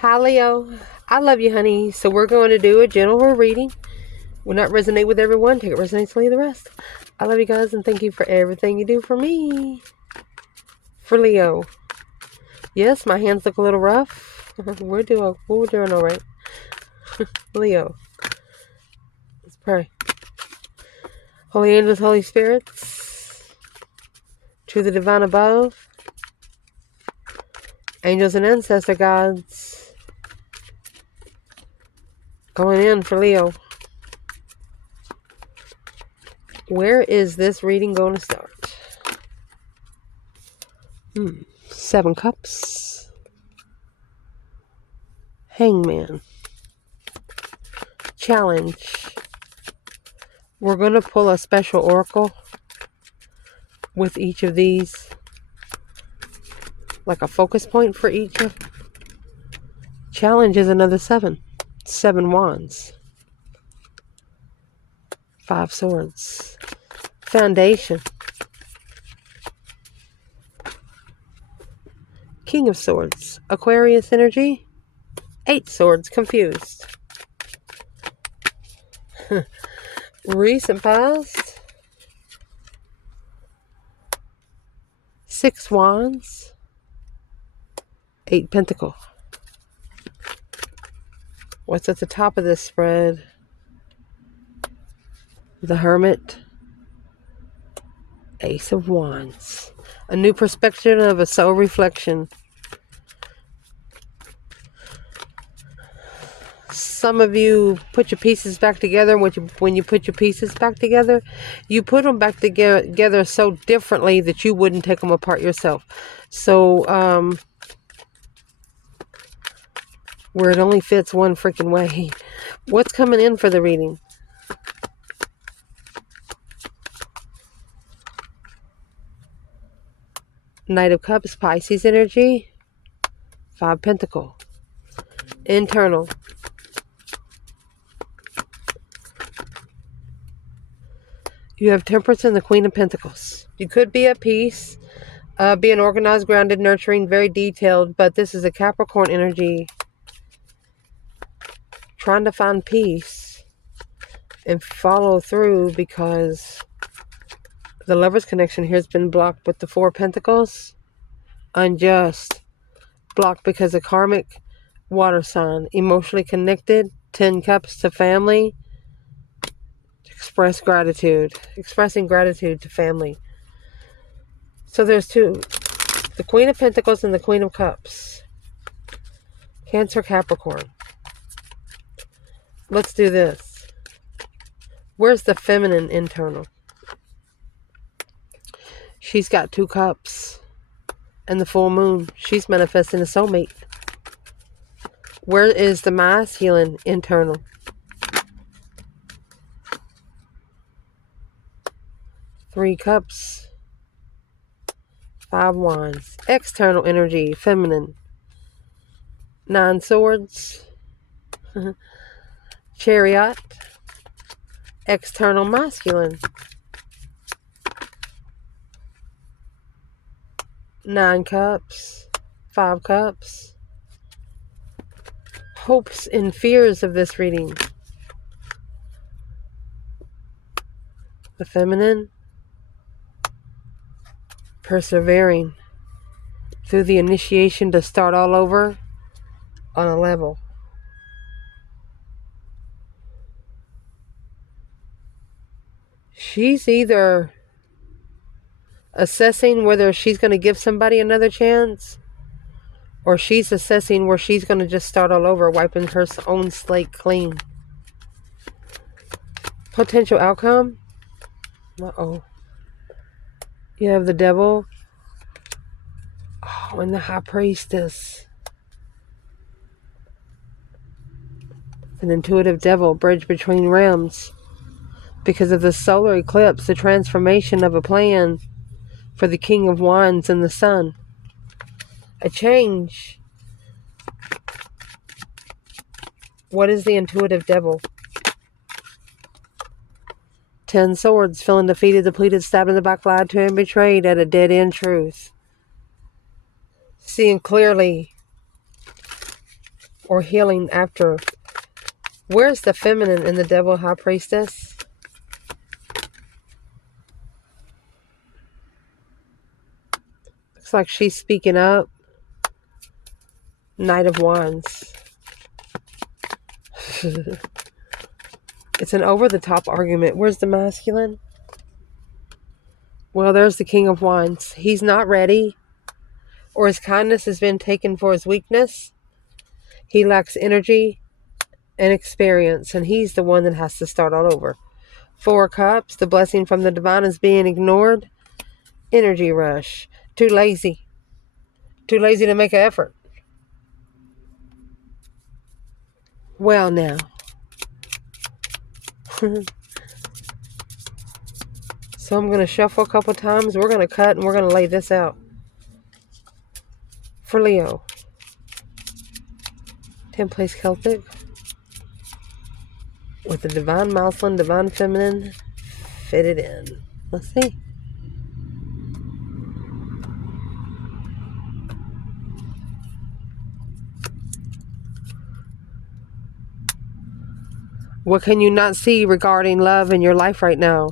Hi, Leo. I love you, honey. So we're going to do a general reading. Will not resonate with everyone. Take it resonates, leave the rest. I love you guys and thank you for everything you do for me. For Leo. Yes, my hands look a little rough. We're doing all right. Leo. Let's pray. Holy angels, Holy spirits, to the divine above, angels and ancestor gods, going in for Leo. Where is this reading going to start? 7 cups. Hangman. Challenge. We're going to pull a special oracle with each of these, like a focus point for each of. Challenge is another 7. 7 wands. 5 swords. Foundation. King of swords. Aquarius energy. 8 swords. Confused. Recent past. 6 wands. 8 pentacle. What's at the top of this spread? The Hermit. Ace of Wands. A new perspective of a soul reflection. Some of you put your pieces back together. When you put your pieces back together, you put them back together so differently that you wouldn't take them apart yourself. So, where it only fits one freaking way. What's coming in for the reading? Knight of Cups, Pisces energy. 5 Pentacle. Internal. You have Temperance and the Queen of Pentacles. You could be at peace, being organized, grounded, nurturing, very detailed, but this is a Capricorn energy. Trying to find peace and follow through because the Lover's connection here has been blocked with the 4 Pentacles. Unjust. Blocked because of karmic. Water sign. Emotionally connected. 10 Cups to family. Express gratitude. Expressing gratitude to family. So there's 2. The Queen of Pentacles and the Queen of Cups. Cancer, Capricorn. Let's do this. Where's the feminine internal? She's got 2 cups. And the full moon. She's manifesting a soulmate. Where is the masculine internal? Three cups. 5 wands. External energy. Feminine. 9 swords. Chariot. External masculine. 9 cups. 5 cups. Hopes and fears of this reading. The feminine. Persevering through the initiation to start all over on a level. She's either assessing whether she's going to give somebody another chance, or she's assessing where she's going to just start all over, wiping her own slate clean. Potential outcome. Uh-oh. You have the Devil. Oh, and the High Priestess. An intuitive devil, bridge between realms. Because of the solar eclipse, the transformation of a plan for the King of Wands and the Sun. A change. What is the intuitive devil? 10 swords, feeling defeated, depleted, stabbed in the back, lied to and betrayed at a dead-end truth. Seeing clearly or healing after. Where's the feminine in the Devil High Priestess? Looks like she's speaking up. Knight of Wands. It's an over-the-top argument. Where's the masculine? Well, there's the King of Wands. He's not ready, or his kindness has been taken for his weakness. He lacks energy and experience, and he's the one that has to start all over. 4 Cups, the blessing from the divine is being ignored. Energy rush. Too lazy. Too lazy to make an effort. Well, now. So I'm going to shuffle a couple times. We're going to cut and we're going to lay this out. For Leo. 10th place Celtic. With the divine masculine, divine feminine fitted in. Let's see. What can you not see regarding love in your life right now?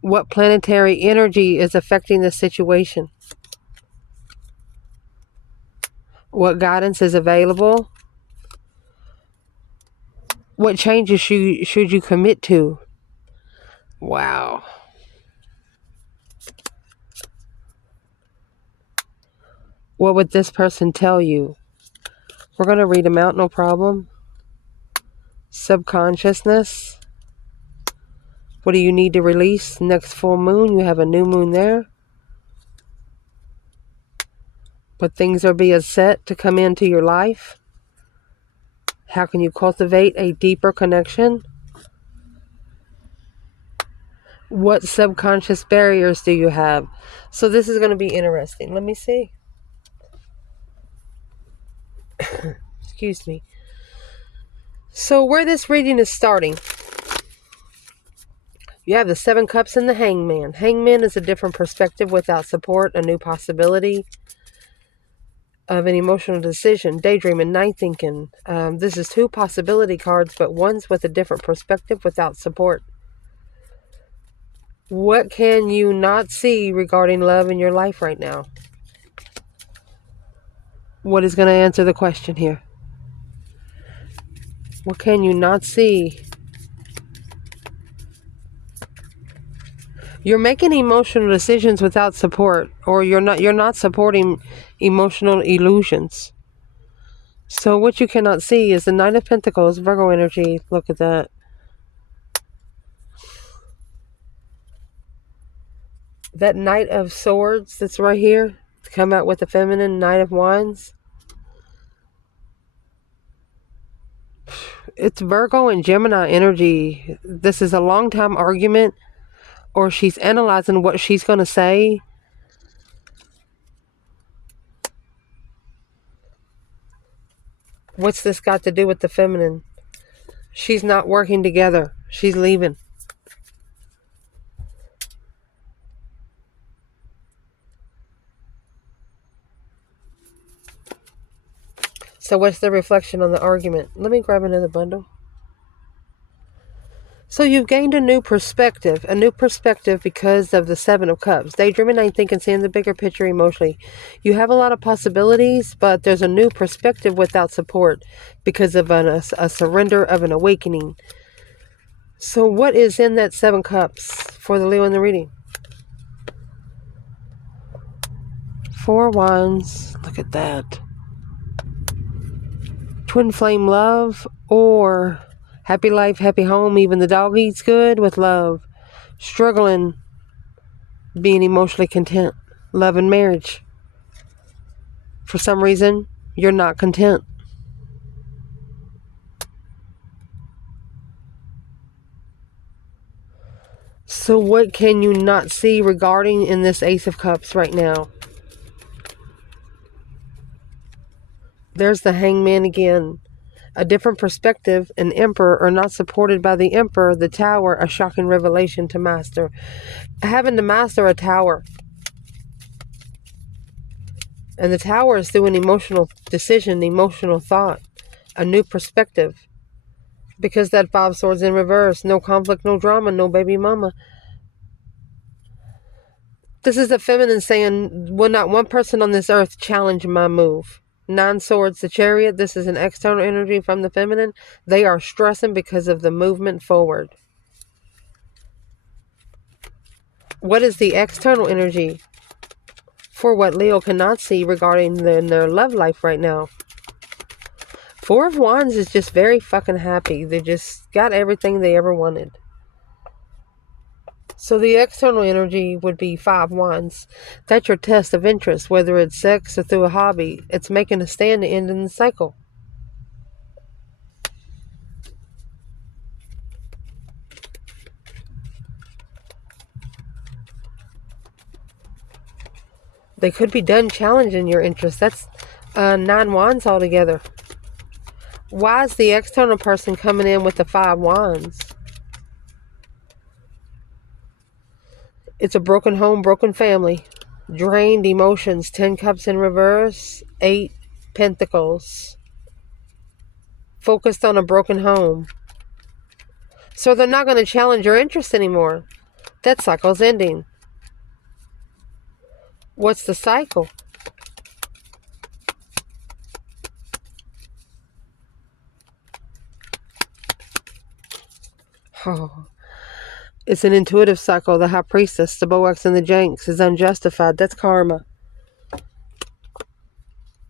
What planetary energy is affecting the situation? What guidance is available? What changes should you commit to? Wow. What would this person tell you? We're going to read them out, no problem. Subconsciousness. What do you need to release? Next full moon, you have a new moon there. What things are being set to come into your life? How can you cultivate a deeper connection? What subconscious barriers do you have? So this is going to be interesting. Let me see. Excuse me. So where this reading is starting, you have the 7 Cups and the Hangman. Hangman is a different perspective without support, a new possibility of an emotional decision, daydreaming, night thinking. This is 2 possibility cards, but one's with a different perspective without support. What can you not see regarding love in your life right now? What is going to answer the question here? What can you not see? You're making emotional decisions without support, or you're not supporting emotional illusions. So what you cannot see is the Knight of Pentacles, Virgo energy. Look at that. That Knight of Swords that's right here, to come out with the feminine Knight of Wands. It's Virgo and Gemini energy. This is a long time argument, or she's analyzing what she's going to say. What's this got to do with the feminine? She's not working together. She's leaving. So what's the reflection on the argument? Let me grab another bundle. So you've gained a new perspective because of the 7 of Cups. Daydreaming, I think, and seeing the bigger picture emotionally. You have a lot of possibilities, but there's a new perspective without support because of a surrender of an awakening. So what is in that 7 Cups for the Leo in the reading? 4 Wands. Look at that. Twin flame love, or happy life, happy home, even the dog eats good with love. Struggling, being emotionally content. Love and marriage. For some reason, you're not content. So what can you not see regarding in this Ace of Cups right now? There's the Hangman again. A different perspective, an Emperor, or not supported by the Emperor, the Tower, a shocking revelation to master. Having to master a tower. And the Tower is through an emotional decision, emotional thought, a new perspective. Because that 5 swords in reverse, no conflict, no drama, no baby mama. This is the feminine saying, will not one person on this earth challenge my move? 9 swords, the Chariot, this is an external energy from the feminine. They are stressing because of the movement forward. What is the external energy for what Leo cannot see regarding their love life right now? 4 of Wands is just very fucking happy. They just got everything they ever wanted. So the external energy would be 5 Wands. That's your test of interest, whether it's sex or through a hobby. It's making a stand to end in the cycle. They could be done challenging your interest. That's 9 Wands altogether. Why is the external person coming in with the 5 Wands? It's a broken home, broken family. Drained emotions. 10 Cups in reverse. 8 Pentacles. Focused on a broken home. So they're not going to challenge your interest anymore. That cycle's ending. What's the cycle? Oh, it's an intuitive cycle. The High Priestess, the Boax, and the Janks is unjustified. That's karma.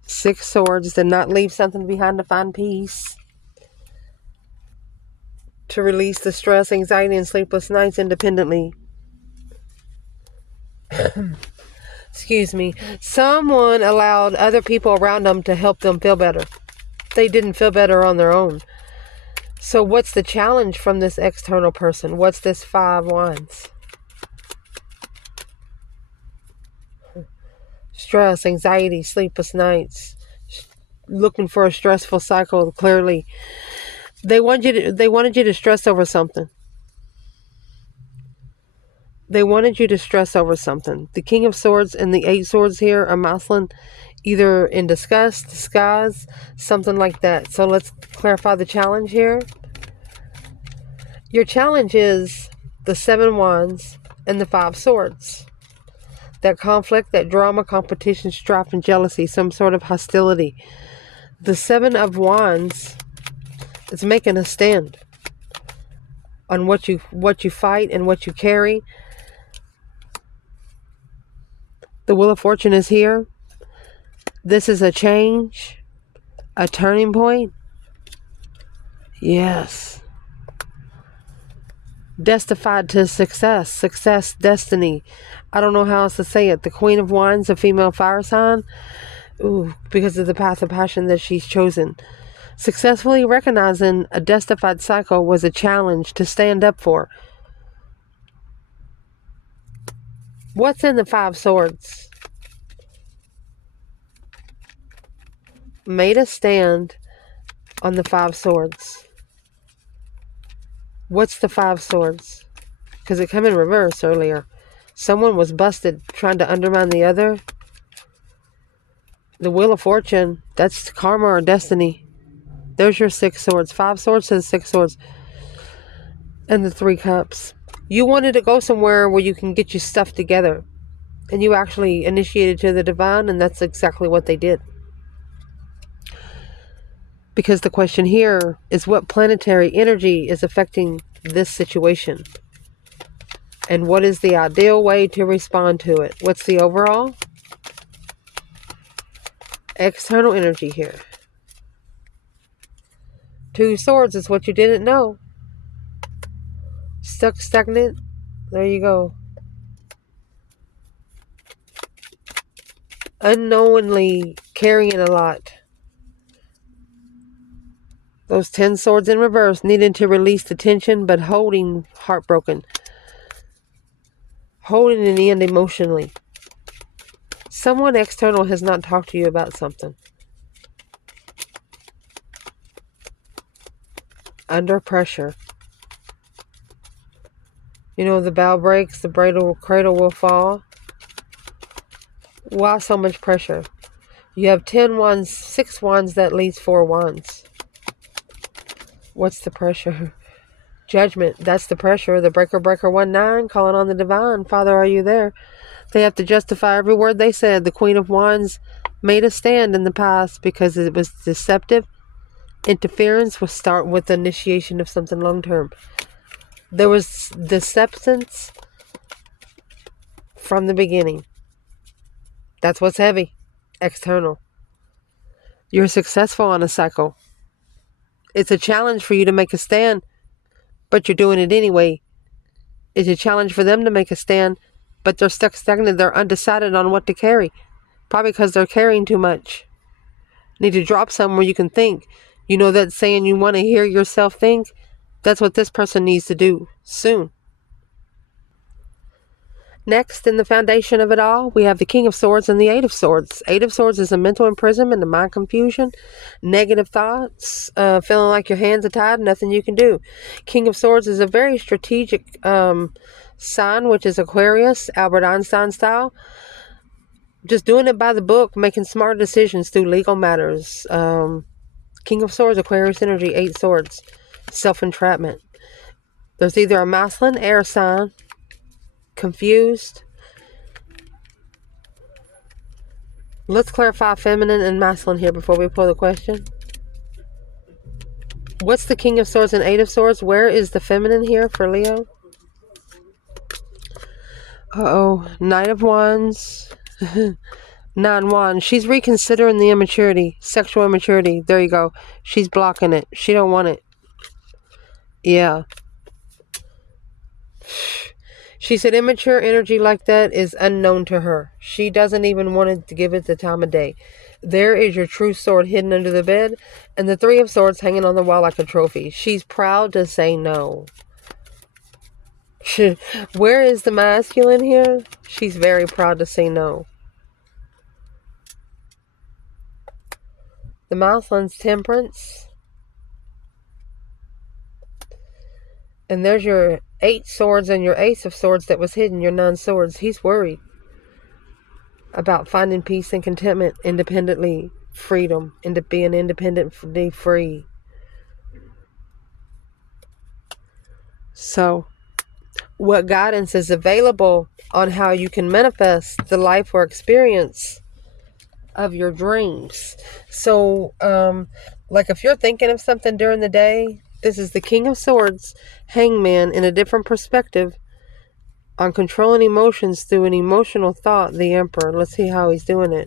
6 swords. Did not leave something behind to find peace. To release the stress, anxiety, and sleepless nights independently. Excuse me. Someone allowed other people around them to help them feel better. They didn't feel better on their own. So what's the challenge from this external person? What's this 5 Wands? Stress, anxiety, sleepless nights. Looking for a stressful cycle, clearly. They wanted you to stress over something. They wanted you to stress over something. The King of Swords and the 8 Swords here are masculine, either in disguise, something like that. So let's clarify the challenge here. Your challenge is the 7 Wands and the 5 Swords. That conflict, that drama, competition, strife, and jealousy, some sort of hostility. The 7 of Wands is making a stand on what you fight and what you carry. The Wheel of Fortune is here. This is a change, a turning point. Yes. Destined to success, destiny. I don't know how else to say it. The Queen of Wands, a female fire sign. Ooh, because of the path of passion that she's chosen. Successfully recognizing a destined cycle was a challenge to stand up for. What's in the 5 Swords? Made a stand on the 5 Swords. What's the 5 Swords? Because it came in reverse earlier. Someone was busted trying to undermine the other. The Wheel of Fortune, that's karma or destiny. There's your 6 swords. 5 swords to the 6 swords. And the 3 cups. You wanted to go somewhere where you can get your stuff together. And you actually initiated to the divine, and that's exactly what they did. Because the question here is what planetary energy is affecting this situation? And what is the ideal way to respond to it? What's the overall? External energy here. 2 swords is what you didn't know. Stuck, stagnant. There you go. Unknowingly carrying a lot. Those 10 swords in reverse, needing to release the tension, but holding heartbroken. Holding in the end emotionally. Someone external has not talked to you about something. Under pressure. You know, the bow breaks, the cradle will fall. Why so much pressure? You have 10 wands, 6 wands, that leaves 4 wands. What's the pressure? Judgment. That's the pressure. The breaker 1-9, calling on the divine. Father, are you there? They have to justify every word they said. The Queen of Wands made a stand in the past because it was deceptive. Interference will start with the initiation of something long term. There was deceptions from the beginning. That's what's heavy. External. You're successful on a cycle. It's a challenge for you to make a stand, but you're doing it anyway. It's a challenge for them to make a stand, but they're stuck stagnant. They're undecided on what to carry. Probably because they're carrying too much. Need to drop some where you can think. You know that saying, you want to hear yourself think? That's what this person needs to do soon. Next, in the foundation of it all, we have the King of Swords and the Eight of Swords. Eight of Swords is a mental imprisonment, a mind confusion, negative thoughts, feeling like your hands are tied, nothing you can do. King of Swords is a very strategic sign, which is Aquarius, Albert Einstein style. Just doing it by the book, making smart decisions through legal matters. King of Swords, Aquarius energy, 8 swords, self-entrapment. There's either a masculine air sign, confused. Let's clarify feminine and masculine here before we pull the question. What's the King of Swords and 8 of Swords? Where is the feminine here for Leo? Knight of Wands. 9 Wands. She's reconsidering the immaturity, sexual immaturity. There you go. She's blocking it. She don't want it. Yeah. She said immature energy like that is unknown to her. She doesn't even want to give it the time of day. There is your true sword hidden under the bed, and the 3 of Swords hanging on the wall like a trophy. She's proud to say no. Where is the masculine here? She's very proud to say no. The masculine's Temperance. And there's your 8 swords and your Ace of Swords that was hidden, your 9 swords. He's worried about finding peace and contentment independently, freedom, into being independently free. So, what guidance is available on how you can manifest the life or experience of your dreams? So, like if you're thinking of something during the day, this is the King of Swords, Hangman, in a different perspective on controlling emotions through an emotional thought, the Emperor. Let's see how he's doing it.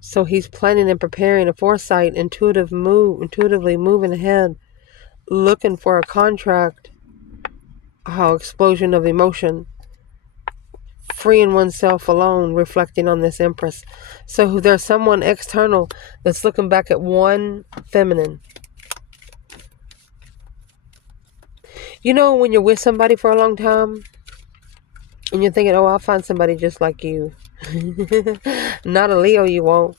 So he's planning and preparing, a foresight, intuitively moving ahead, looking for a contract, explosion of emotion, freeing oneself alone, reflecting on this Empress. So there's someone external that's looking back at one feminine. You know when you're with somebody for a long time, and you're thinking, oh, I'll find somebody just like you. Not a Leo, you won't.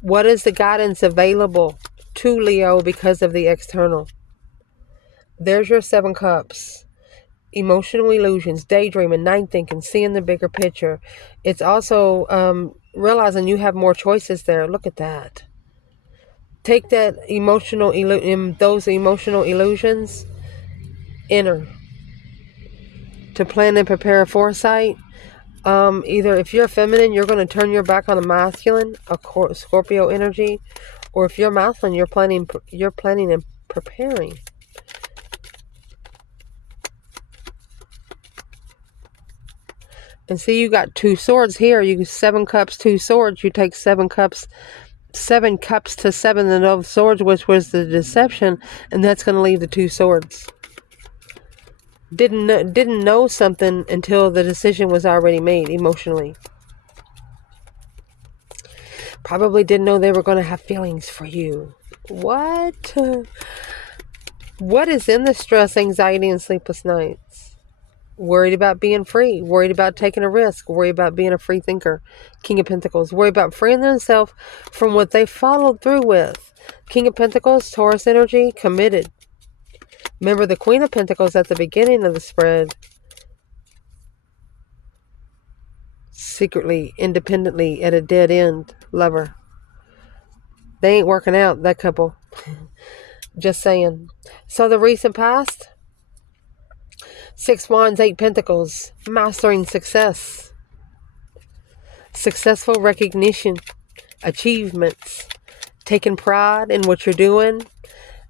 What is the guidance available to Leo because of the external? There's your 7 cups. Emotional illusions, daydreaming, night thinking, seeing the bigger picture. It's also realizing you have more choices there. Look at that. Take that those emotional illusions inner to plan and prepare a foresight. Either if you're feminine, you're going to turn your back on a masculine, a Scorpio energy, or if you're masculine, you're planning and preparing. And see, you got 2 swords here. You 7 cups, 2 swords. You take 7 cups to 7 of swords, which was the deception, and that's going to leave the 2 swords. Didn't know something until the decision was already made emotionally. Probably didn't know they were going to have feelings for you. What? What is in the stress, anxiety, and sleepless nights? Worried about being free. Worried about taking a risk. Worried about being a free thinker. King of Pentacles. Worried about freeing themselves from what they followed through with. King of Pentacles, Taurus energy, committed. Remember the Queen of Pentacles at the beginning of the spread. secretly, independently, at a dead end lover. They ain't working out, that couple. Just saying. So the recent past, 6 Wands, 8 Pentacles, mastering success, successful recognition, achievements, taking pride in what you're doing.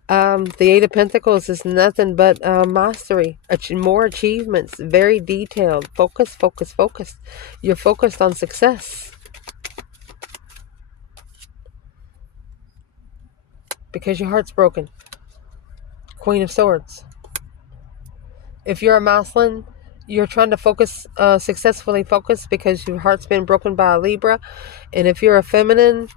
The 8 of Pentacles is nothing but mastery, more achievements, very detailed. Focus, focus, focus. You're focused on success because your heart's broken. Queen of Swords. If you're a masculine, you're trying to focus, successfully focus because your heart's been broken by a Libra. And if you're a feminine,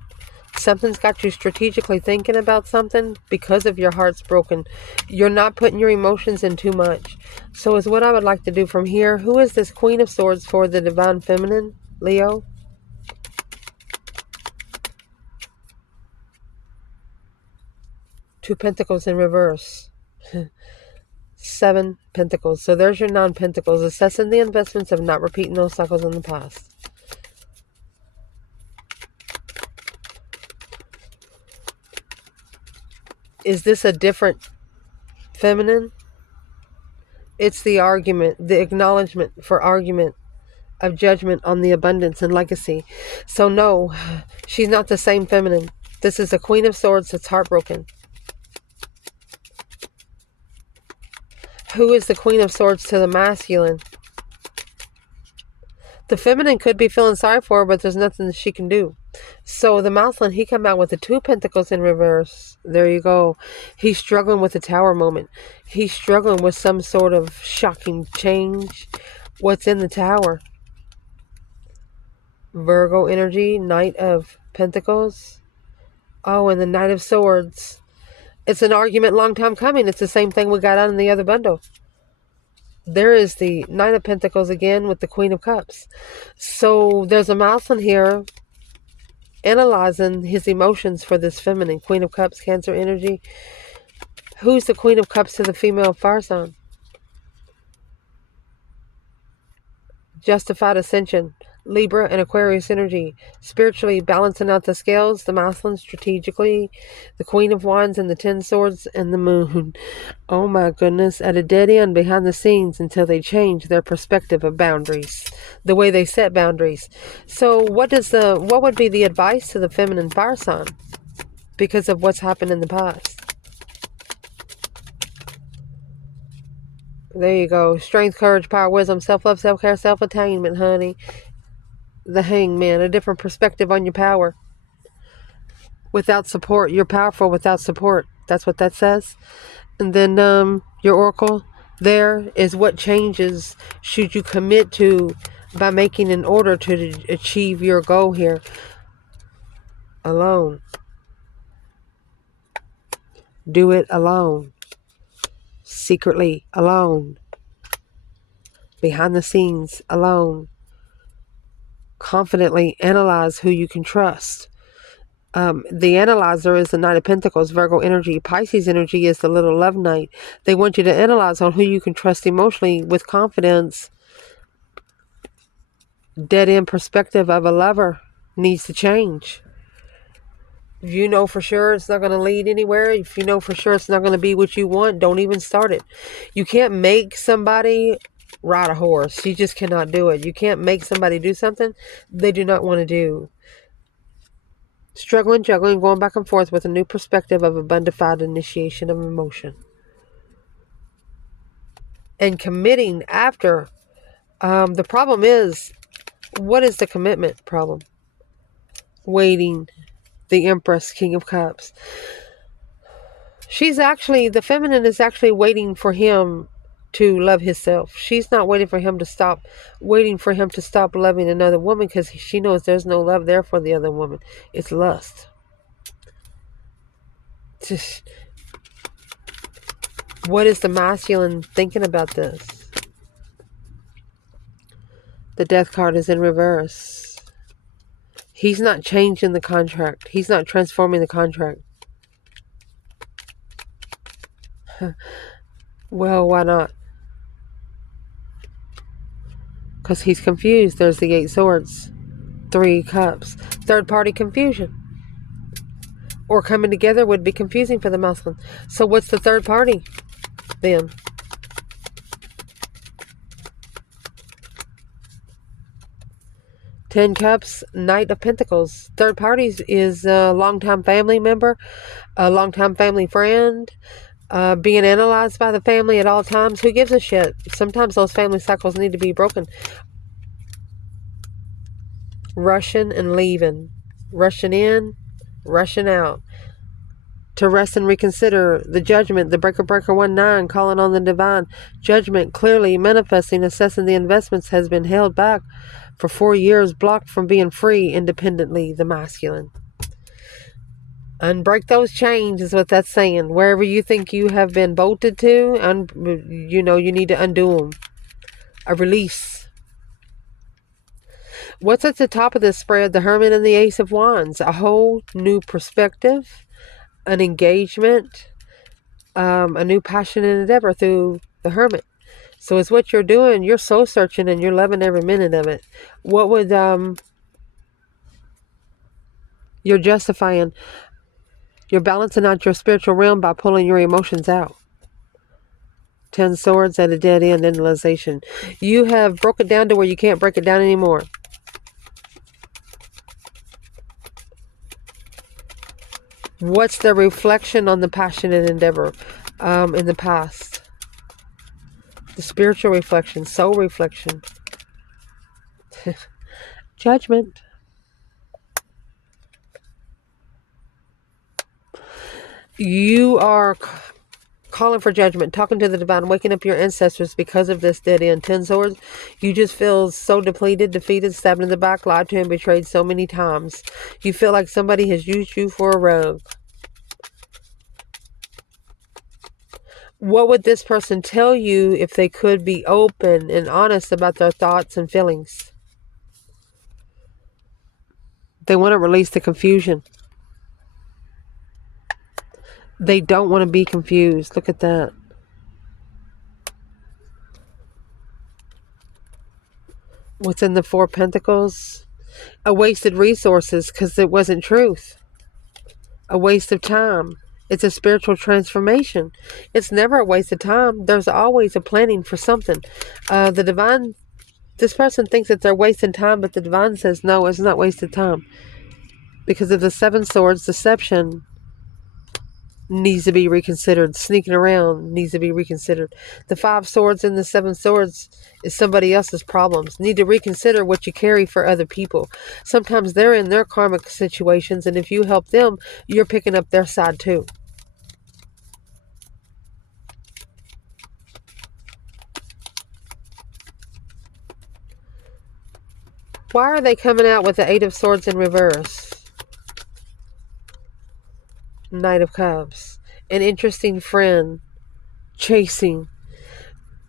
something's got you strategically thinking about something because of your heart's broken. You're not putting your emotions in too much. So is what I would like to do from here. Who is this Queen of Swords for the Divine Feminine, Leo? Two Pentacles in reverse. 7 Pentacles. So there's your 9 Pentacles. Assessing the investments of not repeating those cycles in the past. Is this a different feminine? It's the argument, the acknowledgement for argument of judgment on the abundance and legacy. So no, she's not the same feminine. This is a Queen of Swords that's heartbroken. Who is the Queen of Swords to the masculine? The feminine could be feeling sorry for her, but there's nothing that she can do. So the masculine, he come out with the 2 Pentacles in reverse. There you go. He's struggling with the Tower moment. He's struggling with some sort of shocking change. What's in the Tower? Virgo energy, Knight of Pentacles. Oh, and the Knight of Swords. It's an argument long time coming. It's the same thing we got on in the other bundle. There is the Knight of Pentacles again with the Queen of Cups. So there's a masculine here analyzing his emotions for this feminine. Queen of Cups, Cancer energy. Who's the Queen of Cups to the female fire sign? Justified ascension. Libra and Aquarius energy. Spiritually balancing out the scales. The masculine strategically. The Queen of Wands and the 10 Swords and the Moon. Oh my goodness. At a dead end behind the scenes until they change their perspective of boundaries. The way they set boundaries. So what would be the advice to the feminine fire sign? Because of what's happened in the past. There you go. Strength, courage, power, wisdom, self-love, self-care, self-attainment, honey. The Hangman, a different perspective on your power. Without support, you're powerful without support. That's what that says. And then your oracle there is what changes should you commit to by making an order to achieve your goal here. Alone. Do it alone. Secretly alone. Behind the scenes alone. Confidently analyze who you can trust. The analyzer is the Knight of Pentacles, Virgo energy. Pisces energy is the little love knight. They want you to analyze on who you can trust emotionally with confidence. Dead end perspective of a lover needs to change. If you know for sure it's not going to lead anywhere, if you know for sure it's not going to be what you want, don't even start it. You can't make somebody ride a horse. You just cannot do it. You can't make somebody do something they do not want to do. Struggling, juggling, going back and forth with a new perspective of a bonafide initiation of emotion. And committing after. The problem is, what is the commitment problem? Waiting. The Empress, King of Cups. The feminine is actually waiting for him to love himself. She's not waiting for him to stop loving another woman because she knows there's no love there for the other woman. It's lust. What is the masculine thinking about this? The Death card is in reverse. He's not changing the contract. He's not transforming the contract. Well, why not? because he's confused. There's the 8 swords, 3 cups. Third party confusion. Or coming together would be confusing for the masculine. So what's the third party then? Ten Cups, Knight of Pentacles. Third party is a longtime family member, a longtime family friend, being analyzed by the family at all times. Who gives a shit? Sometimes those family cycles need to be broken. Rushing and leaving. Rushing in, rushing out. To rest and reconsider. The Judgment, the Breaker 1-9, calling on the divine. Judgment, clearly manifesting, assessing the investments, has been held back for 4 years, blocked from being free independently, the masculine. Unbreak those chains is what that's saying. Wherever you think you have been bolted to, you need to undo them. A release. What's at the top of this spread? The Hermit and the Ace of Wands. A whole new perspective, an engagement, a new passion and endeavor through the Hermit. So it's what you're doing. You're soul searching and you're loving every minute of it. What would you're justifying? You're balancing out your spiritual realm by pulling your emotions out. 10 swords at a dead end, analyzation. You have broken down to where you can't break it down anymore. What's the reflection on the passionate endeavor in the past? The spiritual reflection, soul reflection. Judgment. You are calling for judgment, talking to the divine, waking up your ancestors because of this dead end. 10 swords. You just feel so depleted, defeated, stabbed in the back, lied to and betrayed so many times. You feel like somebody has used you for a rug. What would this person tell you if they could be open and honest about their thoughts and feelings? They want to release the confusion. They don't want to be confused. Look at that. What's in the 4 Pentacles? A wasted resources because it wasn't truth. A waste of time. It's a spiritual transformation. It's never a waste of time. There's always a planning for something. The divine, this person thinks that they're wasting time, but the divine says, no, it's not wasted time. Because of the 7 swords, deception needs to be reconsidered. Sneaking around needs to be reconsidered. The 5 swords and the 7 swords is somebody else's problems. Need to reconsider what you carry for other people. Sometimes they're in their karmic situations, and if you help them, you're picking up their side too. Why are they coming out with the 8 of Swords in reverse? Knight of Cups. An interesting friend. Chasing.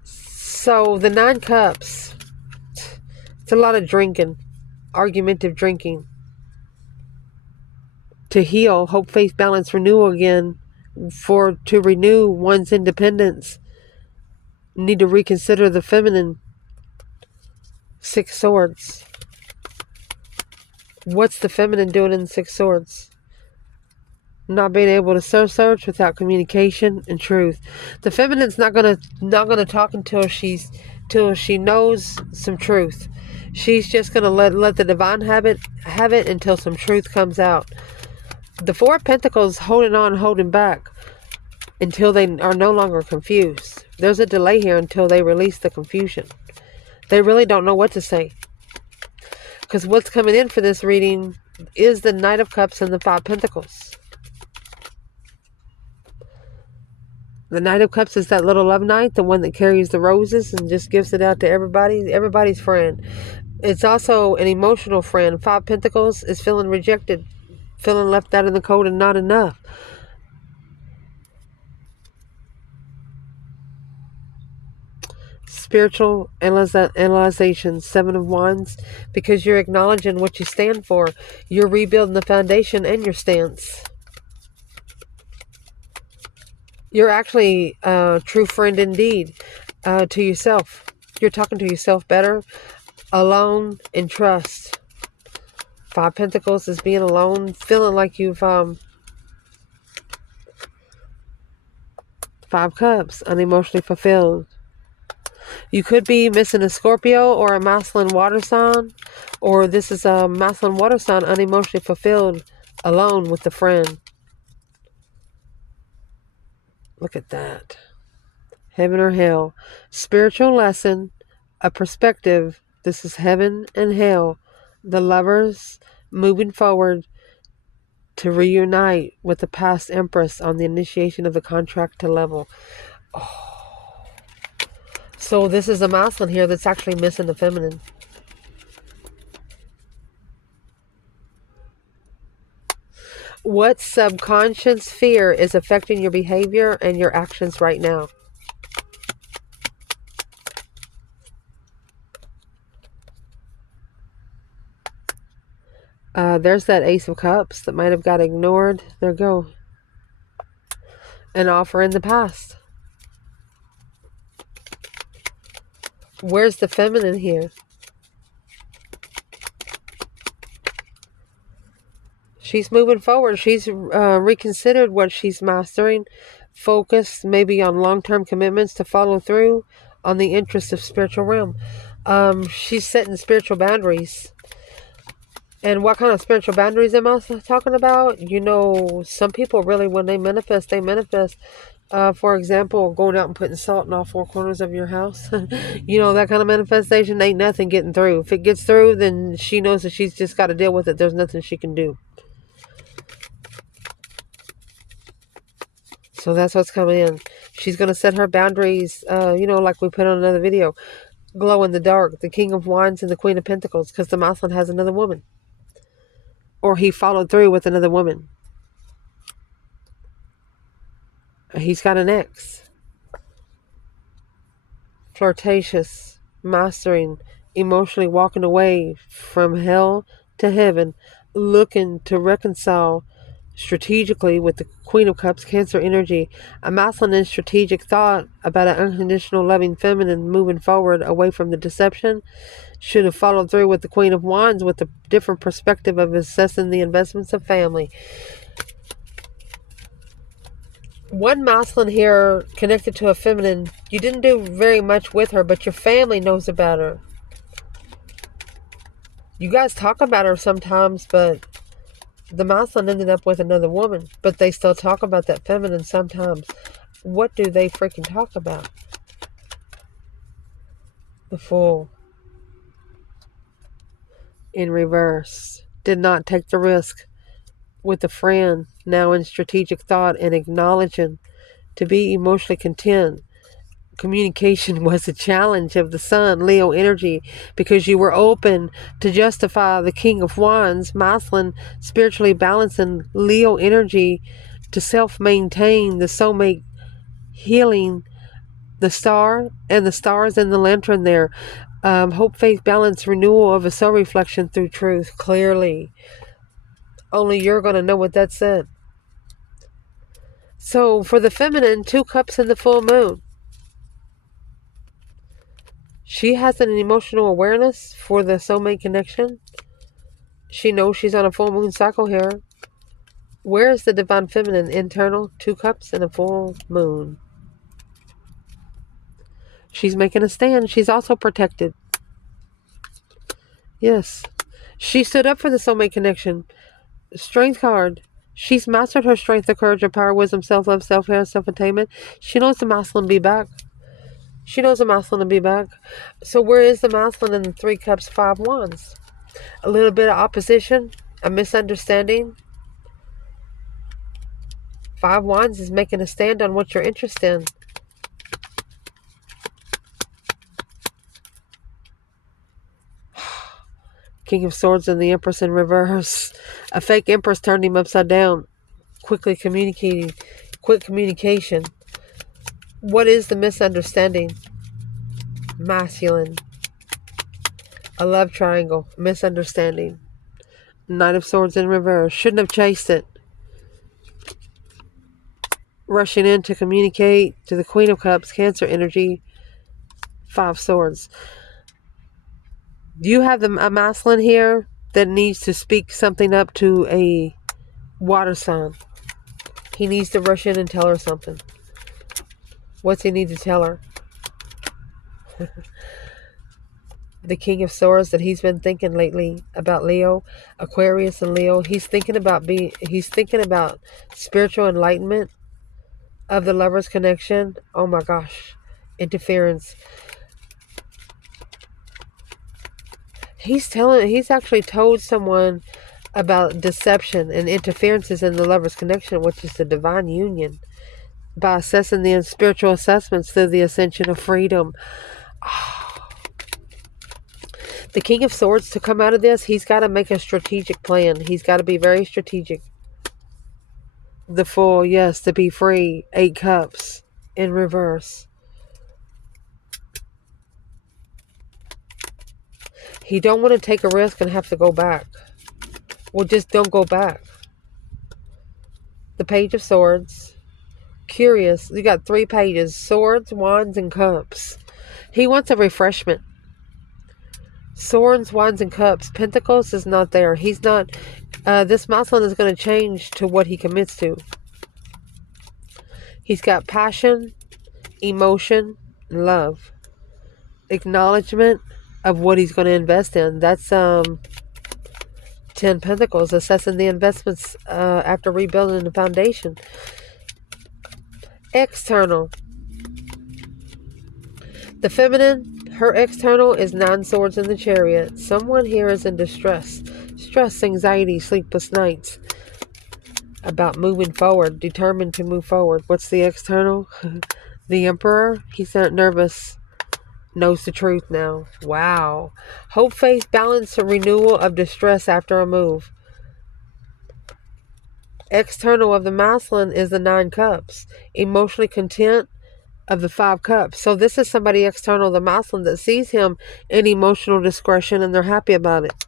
So the 9 Cups. It's a lot of drinking. Argumentative drinking. To heal. Hope, faith, balance, renew again. To renew one's independence. Need to reconsider the feminine. 6 swords. What's the feminine doing in 6 swords? Not being able to search without communication and truth. The feminine's not gonna talk until she knows some truth. She's just gonna let the divine have it until some truth comes out. The 4 of Pentacles holding on, holding back until they are no longer confused. There's a delay here until they release the confusion. They really don't know what to say. Because what's coming in for this reading is the Knight of Cups and the 5 Pentacles. The Knight of Cups is that little love knight, the one that carries the roses and just gives it out to everybody, everybody's friend. It's also an emotional friend. 5 Pentacles is feeling rejected, feeling left out in the cold and not enough. Spiritual analyzation, 7 of Wands, because you're acknowledging what you stand for. You're rebuilding the foundation and your stance. You're actually a true friend indeed to yourself. You're talking to yourself better. alone in trust. 5 Pentacles is being alone, feeling like you've 5 Cups, unemotionally fulfilled. You could be missing a Scorpio or a masculine water sign, or this is a masculine water sign, unemotionally fulfilled, alone with a friend. Look at that. Heaven or hell. Spiritual lesson, a perspective. This is heaven and hell. The lovers moving forward to reunite with the past empress on the initiation of the contract to level. Oh. So this is a masculine here that's actually missing the feminine. What subconscious fear is affecting your behavior and your actions right now? There's that Ace of Cups that might have got ignored. There you go. An offer in the past. Where's the feminine here? She's moving forward. She's reconsidered what she's mastering. Focused maybe on long-term commitments to follow through on the interests of spiritual realm. She's setting spiritual boundaries. And what kind of spiritual boundaries am I talking about? You know, some people really, when they manifest, for example, going out and putting salt in all 4 corners of your house. You know, that kind of manifestation, ain't nothing getting through. If it gets through, then she knows that she's just got to deal with it. There's nothing she can do. So that's what's coming in. She's going to set her boundaries, you know, like we put on another video. Glow in the dark, the King of Wands and the Queen of Pentacles, because the masculine has another woman. Or he followed through with another woman. He's got an ex. Flirtatious, mastering, emotionally walking away from hell to heaven, looking to reconcile strategically with the Queen of Cups, Cancer energy. A masculine and strategic thought about an unconditional loving feminine moving forward away from the deception. Should have followed through with the Queen of Wands with a different perspective of assessing the investments of family. One masculine here connected to a feminine. You didn't do very much with her, but your family knows about her. You guys talk about her sometimes, but the masculine ended up with another woman. But they still talk about that feminine sometimes. What do they freaking talk about? The Fool. In reverse. Did not take the risk with a friend, now in strategic thought and acknowledging to be emotionally content. Communication was a challenge of the Sun, Leo energy, because you were open to justify the King of Wands, masculine, spiritually balancing Leo energy to self-maintain the soulmate healing, the star and the stars in the lantern there. Hope, faith, balance, renewal of a soul reflection through truth, clearly. Only you're going to know what that said. So for the feminine, 2 cups in the full moon. She has an emotional awareness for the soulmate connection. She knows she's on a full moon cycle here. Where is the divine feminine? Internal, 2 cups and a full moon. She's making a stand. She's also protected. Yes. She stood up for the soulmate connection. Strength card. She's mastered her strength, the courage, her power, wisdom, self-love, self-care, self-attainment. She knows the masculine be back. She knows the masculine to be back. So where is the masculine in the 3 cups, 5 wands? A little bit of opposition, a misunderstanding. 5 wands is making a stand on what you're interested in. King of Swords and the Empress in reverse. A fake Empress turned him upside down. Quick communication. What is the misunderstanding? Masculine. A love triangle. Misunderstanding. Knight of Swords in reverse. Shouldn't have chased it. Rushing in to communicate to the Queen of Cups, Cancer energy. 5 swords. You have a masculine here that needs to speak something up to a water sign. He needs to rush in and tell her something. What's he need to tell her? The King of Swords that he's been thinking lately about Leo, Aquarius and Leo. He's thinking about spiritual enlightenment of the lovers' connection. Oh my gosh. Interference. He's actually told someone about deception and interferences in the lovers' connection, which is the divine union, by assessing the spiritual assessments through the ascension of freedom. The King of Swords, to come out of this, he's got to make a strategic plan. He's got to be very strategic. The Fool, yes, to be free. 8 Cups in reverse. He don't want to take a risk and have to go back. Well, just don't go back. The Page of Swords. Curious. You got 3 pages. Swords, Wands, and Cups. He wants a refreshment. Swords, Wands, and Cups. Pentacles is not there. He's not... this masculine is going to change to what he commits to. He's got passion, emotion, and love. Acknowledgement of what he's going to invest in. That's 10 Pentacles. Assessing the investments after rebuilding the foundation. External. The feminine, her external is 9 Swords in the Chariot. Someone here is in distress. Stress, anxiety, sleepless nights. About moving forward. Determined to move forward. What's the external? The Emperor. He's not nervous. Knows the truth now. Wow. Hope, faith, balance, and renewal of distress after a move. External of the masculine is the 9 Cups. Emotionally content of the 5 Cups. So this is somebody external, the masculine, that sees him in emotional discretion and they're happy about it.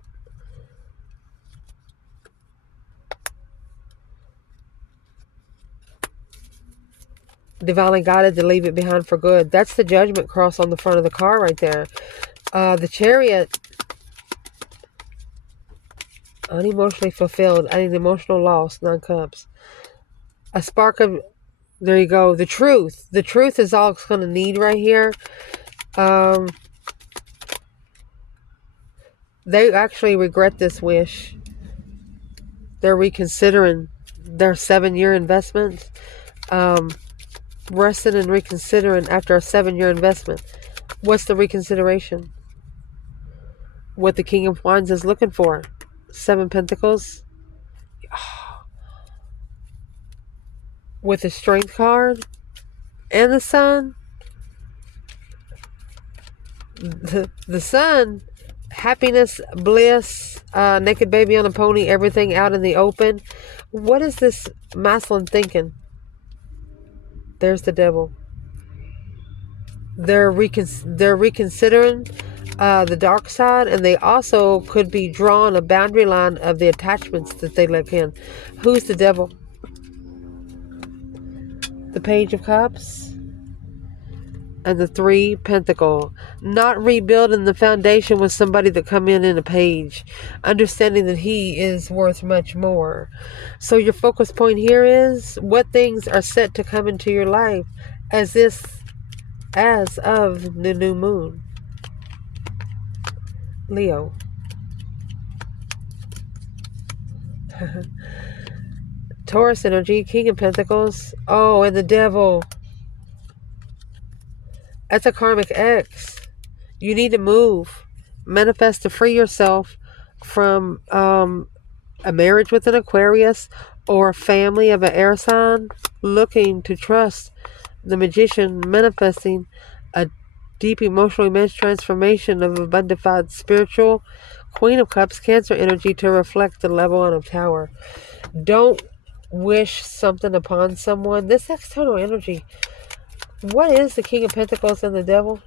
Divinely guided to leave it behind for good. That's the Judgment cross on the front of the car right there. The Chariot. Unemotionally fulfilled. An emotional loss. 9 Cups. A spark of... There you go. The truth. The truth is all it's going to need right here. They actually regret this wish. They're reconsidering their 7-year investment. Resting and reconsidering after a 7-year investment. What's the reconsideration? What the King of Wands is looking for. 7 Pentacles. With the Strength card. And the Sun. The Sun. Happiness, bliss, naked baby on a pony, everything out in the open. What is this masculine thinking? There's the Devil. They're reconsidering the dark side, and they also could be drawing a boundary line of the attachments that they let in. Who's the Devil? The Page of Cups. And the 3 Pentacles. Not rebuilding the foundation with somebody that come in a page. Understanding that he is worth much more. So your focus point here is what things are set to come into your life as of the new moon. Leo. Taurus energy, King of Pentacles. Oh, and the Devil. That's a karmic X. You need to move. Manifest to free yourself from a marriage with an Aquarius or a family of an air sign looking to trust the Magician, manifesting a deep emotional immense transformation of abundified spiritual Queen of Cups, Cancer energy to reflect the level on a tower. Don't wish something upon someone. This external energy. What is the King of Pentacles and the Devil?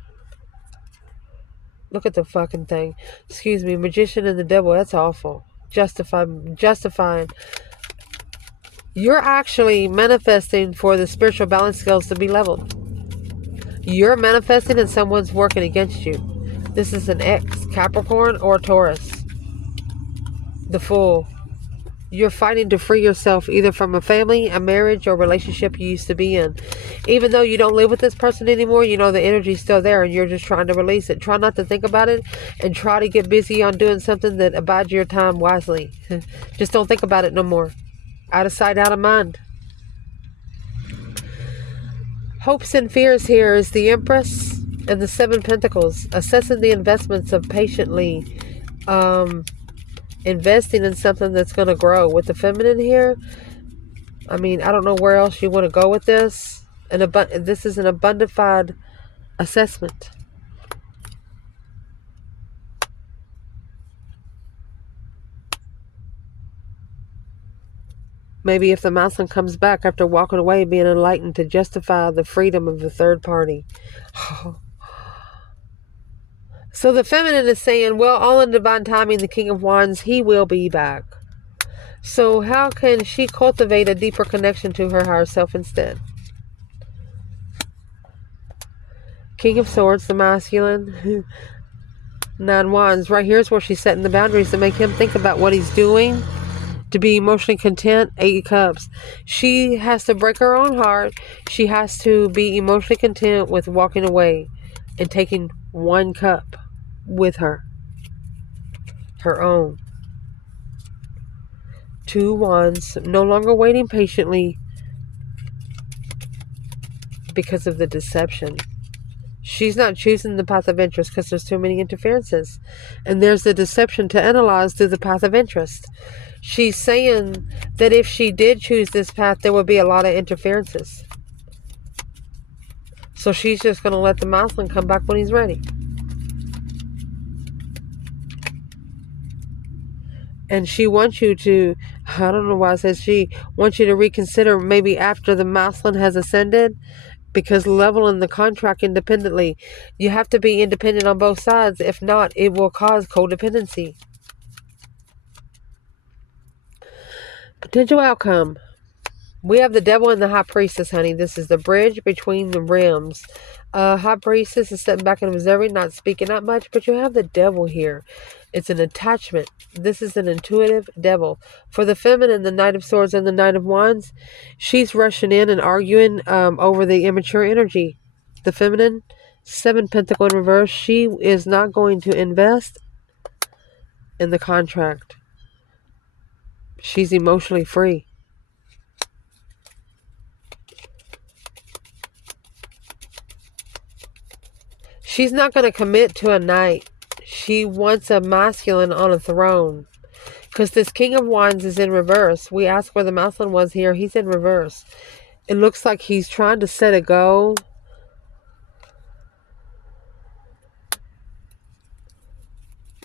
Look at the fucking thing. Excuse me. Magician and the Devil. That's awful. Justifying. You're actually manifesting for the spiritual balance scales to be leveled. You're manifesting and someone's working against you. This is an X, Capricorn or Taurus. The Fool. You're fighting to free yourself either from a family, a marriage, or relationship you used to be in. Even though you don't live with this person anymore, you know the energy's still there and you're just trying to release it. Try not to think about it and try to get busy on doing something that abides your time wisely. Just don't think about it no more. Out of sight, out of mind. Hopes and fears here is the Empress and the Seven Pentacles. Assessing the investments of patiently investing in something that's going to grow. With the Feminine here, I mean, I don't know where else you want to go with this. This is an abundified assessment. Maybe if the masculine comes back after walking away, being enlightened to justify the freedom of the third party. So the Feminine is saying, well, all in divine timing, the King of Wands, he will be back. So how can she cultivate a deeper connection to her higher self instead? King of Swords, the masculine. 9 Wands. Right here is where she's setting the boundaries to make him think about what he's doing. To be emotionally content. 8 Cups. She has to break her own heart. She has to be emotionally content with walking away and taking 1 cup with her. Her own. 2 Wands. No longer waiting patiently because of the deception. She's not choosing the path of interest because there's too many interferences. And there's the deception to analyze through the path of interest. She's saying that if she did choose this path, there would be a lot of interferences. So she's just going to let the masculine come back when he's ready. And she wants you to, I don't know why I said she, wants you to reconsider maybe after the masculine has ascended. Because leveling the contract independently, you have to be independent on both sides. If not, it will cause codependency. Potential outcome. We have the Devil and the High Priestess, honey. This is the bridge between the realms. High Priestess is sitting back and observing, not speaking that much, but you have the Devil here. It's an attachment. This is an intuitive Devil. For the Feminine, the Knight of Swords and the Knight of Wands, she's rushing in and arguing over the immature energy. The Feminine, 7 Pentacle in reverse, she is not going to invest in the contract. She's emotionally free. She's not going to commit to a knight. She wants a masculine on a throne. Because this King of Wands is in reverse. We asked where the masculine was here. He's in reverse. It looks like he's trying to set a goal.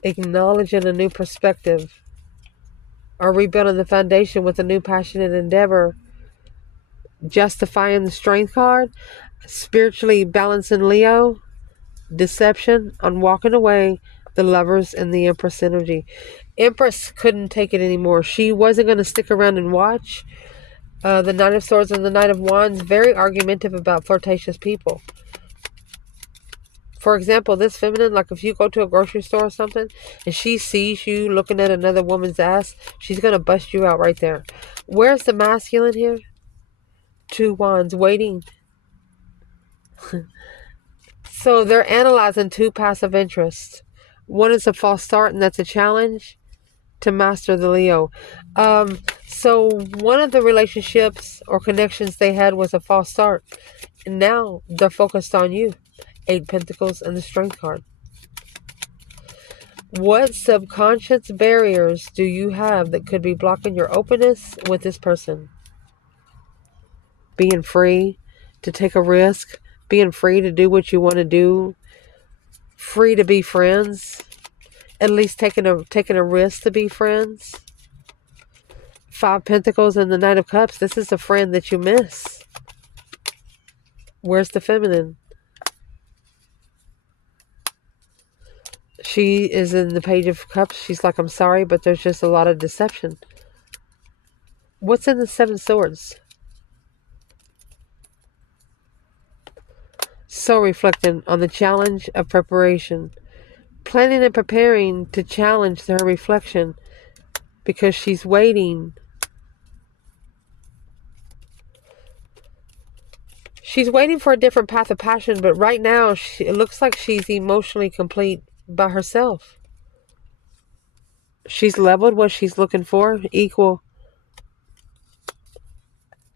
Acknowledging a new perspective. Or rebuilding the foundation with a new passionate endeavor. Justifying the Strength card. Spiritually balancing Leo. Deception on walking away. The Lovers and the Empress energy. Empress couldn't take it anymore. She wasn't going to stick around and watch. The Knight of Swords and the Knight of Wands, very argumentative about flirtatious people. For example, this Feminine, like if you go to a grocery store or something and she sees you looking at another woman's ass, she's going to bust you out right there. Where's the masculine here? 2 Wands, waiting. So they're analyzing 2 passive interests. One is a false start, and that's a challenge to master the Leo. So one of the relationships or connections they had was a false start. And now they're focused on you. 8 Pentacles and the Strength card. What subconscious barriers do you have that could be blocking your openness with this person? Being free to take a risk. Being free to do what you want to do. Free to be friends. At least taking a risk to be friends. 5 Pentacles and the Knight of Cups. This is a friend that you miss. Where's the Feminine? She is in the Page of Cups. She's like, I'm sorry, but there's just a lot of deception. What's in the 7 Swords? So reflecting on the challenge of preparation. planning and preparing to challenge her reflection because she's waiting. She's waiting for a different path of passion, but right now it looks like she's emotionally complete by herself. She's leveled what she's looking for, equal.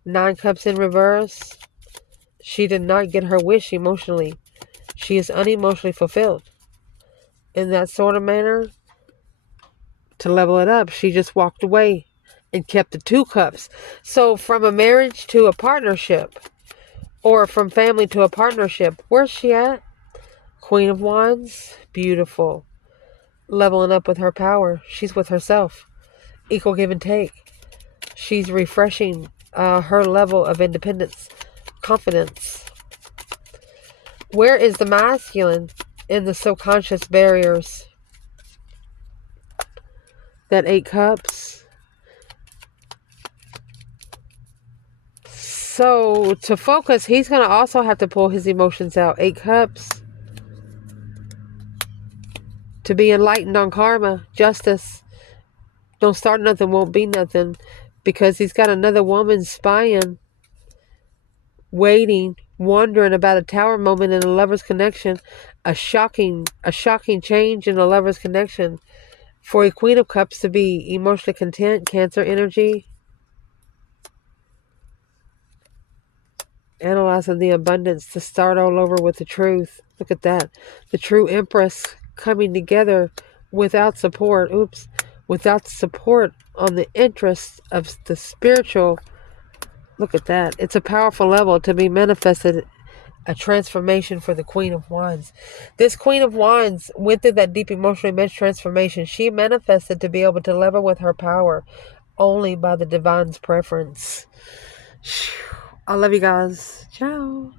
9 cups in reverse. She did not get her wish emotionally. She is unemotionally fulfilled. In that sort of manner, to level it up, she just walked away and kept the 2 cups. So from a marriage to a partnership, or from family to a partnership, where's she at? Queen of Wands, beautiful. Leveling up with her power. She's with herself. Equal give and take. She's refreshing her level of independence, confidence. Where is the masculine in the subconscious barriers? That 8 cups. So to focus, he's going to also have to pull his emotions out. 8 cups. To be enlightened on karma, justice. Don't start nothing, won't be nothing. Because he's got another woman spying, waiting, wondering about a tower moment in a lover's connection. A shocking change in a lover's connection. For a Queen of Cups to be emotionally content, Cancer energy. Analyzing the abundance to start all over with the truth. Look at that. The true Empress coming together without support. Without support on the interests of the spiritual. Look at that. It's a powerful level to be manifested. A transformation for the Queen of Wands. This Queen of Wands went through that deep emotional immense transformation. She manifested to be able to level with her power only by the divine's preference. I love you guys. Ciao.